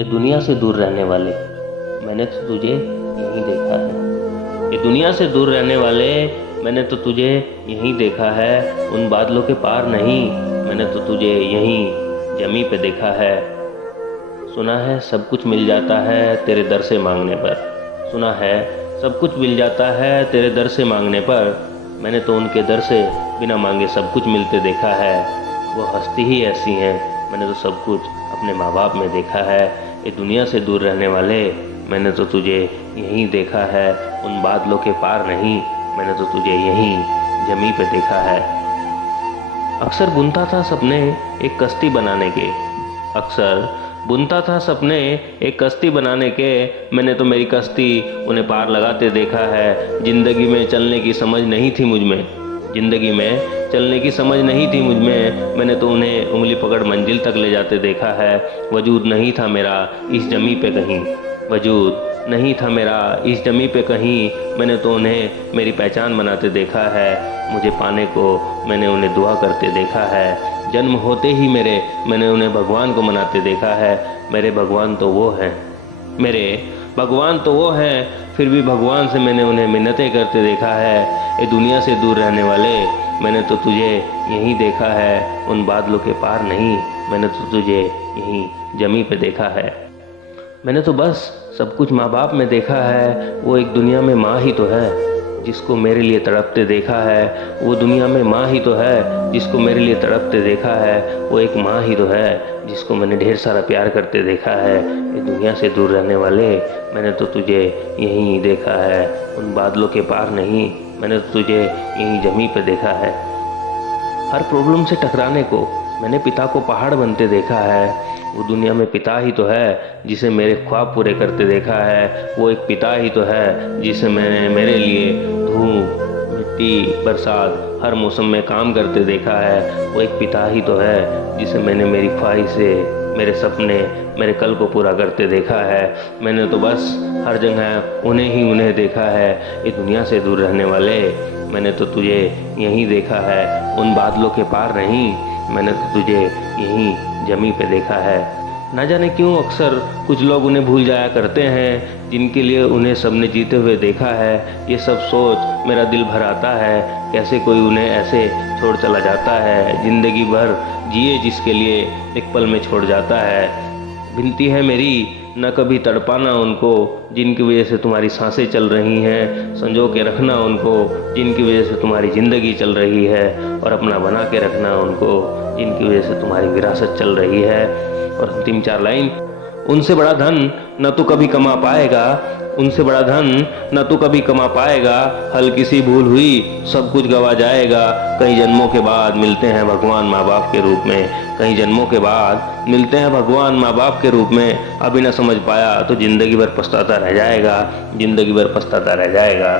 ये दुनिया से दूर रहने वाले, मैंने तो तुझे यहीं देखा है। ये दुनिया से दूर रहने वाले, मैंने तो तुझे यहीं देखा है। उन बादलों के पार नहीं, मैंने तो तुझे यहीं ज़मीं पे देखा है। सुना है सब कुछ मिल जाता है तेरे दर से मांगने पर। सुना है सब कुछ मिल जाता है तेरे दर से मांगने पर। मैंने तो उनके दर से बिना मांगे सब कुछ मिलते देखा है। वो हस्ती ही ऐसी हैं, मैंने तो सब कुछ अपने माँ बाप में देखा है। ये दुनिया से दूर रहने वाले, मैंने तो तुझे यहीं देखा है। उन बादलों के पार नहीं, मैंने तो तुझे यहीं ज़मीं पे देखा है। अक्सर बुनता था सपने एक कश्ती बनाने के। अक्सर बुनता था सपने एक कश्ती बनाने के। मैंने तो मेरी कश्ती उन्हें पार लगाते देखा है। ज़िंदगी में चलने की समझ नहीं थी मुझ में, ज़िंदगी में चलने की समझ नहीं थी मुझ में। मैंने तो उन्हें उंगली पकड़ मंजिल तक ले जाते देखा है। वजूद नहीं था मेरा इस ज़मीं पे कहीं, वजूद नहीं था मेरा इस ज़मीं पे कहीं। मैंने तो उन्हें मेरी पहचान बनाते देखा है। मुझे पाने को मैंने उन्हें दुआ करते देखा है। जन्म होते ही मेरे, मैंने उन्हें भगवान को मनाते देखा है। मेरे भगवान तो वो हैं, मेरे भगवान तो वो हैं, फिर भी भगवान से मैंने उन्हें मिन्नतें करते देखा है। ये दुनिया से दूर रहने वाले, मैंने तो तुझे यहीं देखा है। उन बादलों के पार नहीं, मैंने तो तुझे यहीं ज़मीं पे देखा है। मैंने तो बस सब कुछ माँ बाप में देखा है। वो एक दुनिया में माँ ही तो है जिसको मेरे लिए तड़पते देखा है। वो दुनिया में माँ ही तो है जिसको मेरे लिए तड़पते देखा है। वो एक माँ ही तो है जिसको मैंने ढेर सारा प्यार करते देखा है। ये दुनिया से दूर रहने वाले, मैंने तो तुझे यहीं देखा है। उन बादलों के पार नहीं, मैंने तो तुझे यहीं ज़मीं पे देखा है। हर प्रॉब्लम से टकराने को मैंने पिता को पहाड़ बनते देखा है। वो दुनिया में पिता ही तो है जिसे मेरे ख्वाब पूरे करते देखा है। वो एक पिता ही तो है जिसे मैंने मेरे लिए धूप मिट्टी बरसात हर मौसम में काम करते देखा है। वो एक पिता ही तो है जिसे मैंने मेरी ख्वाहिशें, मेरे सपने, मेरे कल को पूरा करते देखा है। मैंने तो बस हर जगह उन्हें ही उन्हें देखा है। ये दुनिया से दूर रहने वाले, मैंने तो तुझे यहीं देखा है। उन बादलों के पार नहीं, मैंने तो तुझे यहीं ज़मीं पे देखा है। ना जाने क्यों अक्सर कुछ लोग उन्हें भूल जाया करते हैं जिनके लिए उन्हें सबने जीते हुए देखा है। ये सब सोच मेरा दिल भर आता है, कैसे कोई उन्हें ऐसे छोड़ चला जाता है। ज़िंदगी भर जिए जिसके लिए एक पल में छोड़ जाता है। विनती है मेरी, न कभी तड़पाना उनको जिनकी वजह से तुम्हारी सांसें चल रही हैं। संजो के रखना उनको जिनकी वजह से तुम्हारी ज़िंदगी चल रही है। और अपना बना के रखना उनको जिनकी वजह से तुम्हारी विरासत चल रही है। और अंतिम चार लाइन, उनसे बड़ा धन न तो कभी कमा पाएगा, उनसे बड़ा धन न तो कभी कमा पाएगा। हल्की सी भूल हुई सब कुछ गवा जाएगा। कई जन्मों के बाद मिलते हैं भगवान माँ बाप के रूप में, कई जन्मों के बाद मिलते हैं भगवान माँ बाप के रूप में। अभी न समझ पाया तो ज़िंदगी भर पछताता रह जाएगा, ज़िंदगी भर पछताता रह जाएगा।